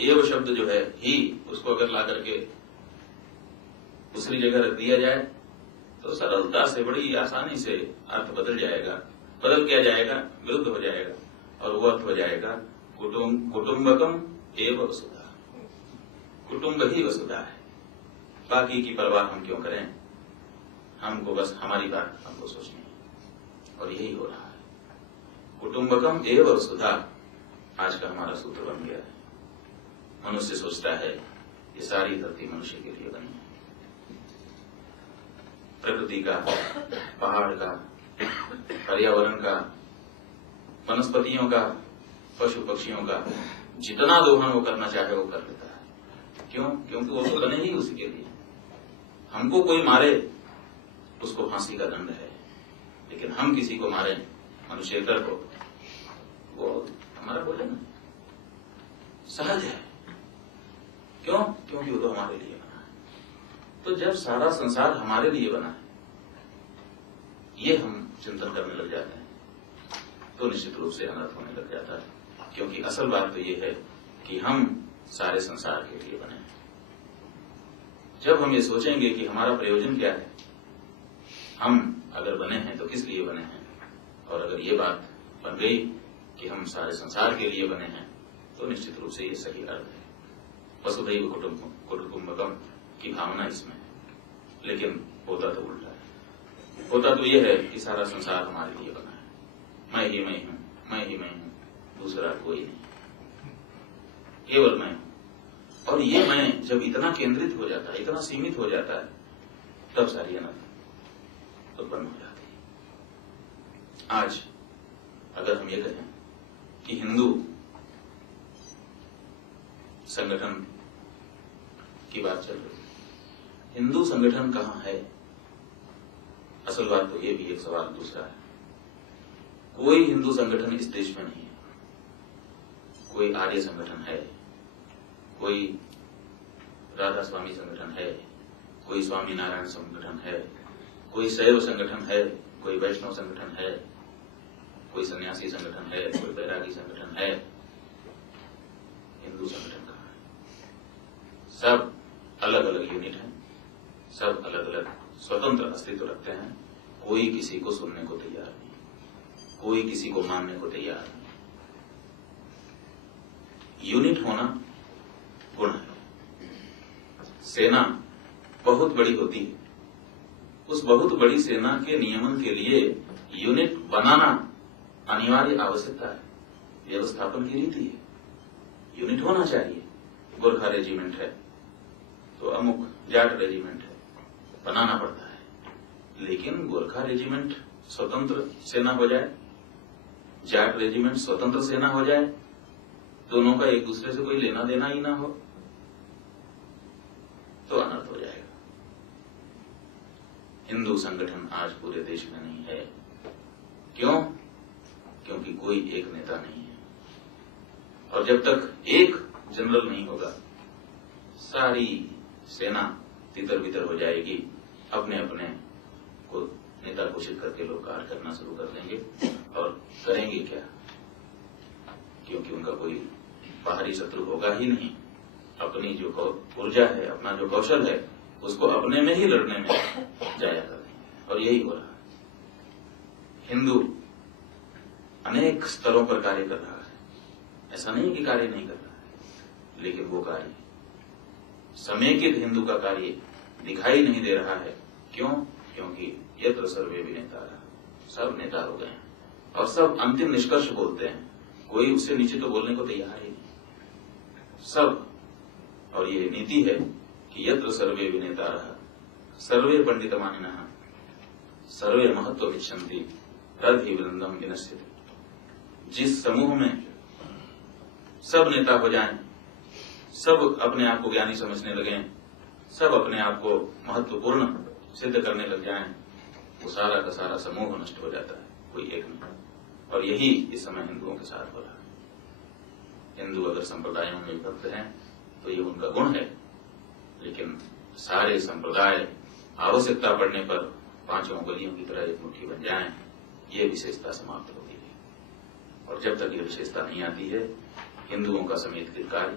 एव शब्द जो है ही, उसको अगर ला करके दूसरी जगह रख दिया जाए तो सरलता से, बड़ी आसानी से अर्थ बदल जाएगा। बदल क्या जाएगा? विरुद्ध हो जाएगा, और वो अर्थ हो जाएगा कुटुंबकम एव वसुधा। कुटुंब ही वसुधा है, बाकी की परवाह हम क्यों करें? हमको बस हमारी बात हमको सोचनी है, और यही हो रहा है। कुटुंबकम एव वसुधा आज का हमारा सूत्र बन गया है। मनुष्य सोचता है ये सारी धरती मनुष्य के लिए बनी है। प्रकृति का, पहाड़ का, पर्यावरण का, वनस्पतियों का, पशु पक्षियों का जितना दोहन वो करना चाहे वो कर लेता है। क्यों? क्योंकि वो तो बने ही उसी के लिए। हमको कोई मारे उसको फांसी का दंड है, लेकिन हम किसी को मारे, मनुष्येतर को, वो हमारा बोले ना सहज है। क्यों? क्योंकि वो तो हमारे लिए बना है। तो जब सारा संसार हमारे लिए बना है, ये हम चिंतन करने लग जाते हैं, तो निश्चित रूप से अनर्थ होने लग जाता है। क्योंकि असल बात तो ये है कि हम सारे संसार के लिए बने हैं। जब हम ये सोचेंगे कि हमारा प्रयोजन क्या है, हम अगर बने हैं तो किस लिए बने हैं, और अगर ये बात बन गई कि हम सारे संसार के लिए बने हैं, तो निश्चित रूप से ये सही अर्थ है। वसुधैव कुटुंबकम की भावना इसमें है। लेकिन होता तो उल्टा है। होता तो ये है कि सारा संसार हमारे लिए बना है, मैं ही मैं हूं, मैं ही मैं हूं, दूसरा कोई नहीं, केवल मैं हूं। और ये मैं जब इतना केंद्रित हो जाता है, इतना सीमित हो जाता है, तब सारी अनर्थ उत्पन्न हो जाती है। आज अगर हम ये कहें कि हिंदू संगठन की बात चल रही है, हिंदू संगठन कहां है? असल बात तो ये भी एक सवाल दूसरा है। कोई हिंदू संगठन इस देश में नहीं है। कोई आर्य संगठन है, कोई राधा स्वामी संगठन है, कोई स्वामी नारायण संगठन है, कोई शैव संगठन है, कोई वैष्णव संगठन है, कोई सन्यासी संगठन है, कोई बैरागी संगठन है। हिंदू संगठन कहां है? सब अलग अलग यूनिट हैं, सब अलग अलग स्वतंत्र अस्तित्व रखते हैं। कोई किसी को सुनने को तैयार नहीं, कोई किसी को मानने को तैयार नहीं। यूनिट होना गुण है। सेना बहुत बड़ी होती है, उस बहुत बड़ी सेना के नियमन के लिए यूनिट बनाना अनिवार्य आवश्यकता है, व्यवस्थापन की रीति है। यूनिट होना चाहिए। गोरखा रेजिमेंट है तो अमुक जाट रेजिमेंट है, बनाना पड़ता है। लेकिन गोरखा रेजिमेंट स्वतंत्र सेना हो जाए, जाट रेजिमेंट स्वतंत्र सेना हो जाए, दोनों का एक दूसरे से कोई लेना देना ही ना हो, तो अनर्थ हो जाएगा। हिंदू संगठन आज पूरे देश में नहीं है। क्यों? क्योंकि कोई एक नेता नहीं है। और जब तक एक जनरल नहीं होगा, सारी सेना तितर बितर हो जाएगी। अपने अपने को नेता घोषित करके लोग कार्य करना शुरू कर देंगे, और करेंगे क्या? क्योंकि उनका कोई बाहरी शत्रु होगा ही नहीं। अपनी जो ऊर्जा है, अपना जो कौशल है, उसको अपने में ही लड़ने में जाया कर देंगे, और यही हो रहा है। हिंदू अनेक स्तरों पर कार्य कर रहा है, ऐसा नहीं कि कार्य नहीं कर रहा है, लेकिन वो कार्य समेकित हिंदू का कार्य दिखाई नहीं दे रहा है। क्यों? क्योंकि यत्र सर्वे विनेतारः, सब नेता हो गए हैं, और सब अंतिम निष्कर्ष बोलते हैं। कोई उससे नीचे तो बोलने को तैयार ही नहीं, सब। और ये नीति है कि यत्र सर्वे विनेतारः सर्वे पंडितमानिनः सर्वे महत्व इच्छन्ति तद्धि वृंदम विनश्यति। जिस समूह में सब नेता हो जाएं, सब अपने आप को ज्ञानी समझने लगें, सब अपने आप को महत्वपूर्ण सिद्ध करने लग जाएं, वो सारा का सारा समूह नष्ट हो जाता है, कोई एक नहीं। और यही इस समय हिंदुओं के साथ हो रहा है। हिंदू अगर संप्रदायों में विभक्त हैं तो ये उनका गुण है, लेकिन सारे संप्रदाय आवश्यकता पड़ने पर पांचों उंगलियों की तरह एक मुट्ठी बन जाएं, ये विशेषता समाप्त होती है। और जब तक ये विशेषता नहीं आती है, हिंदुओं का समेत कार्य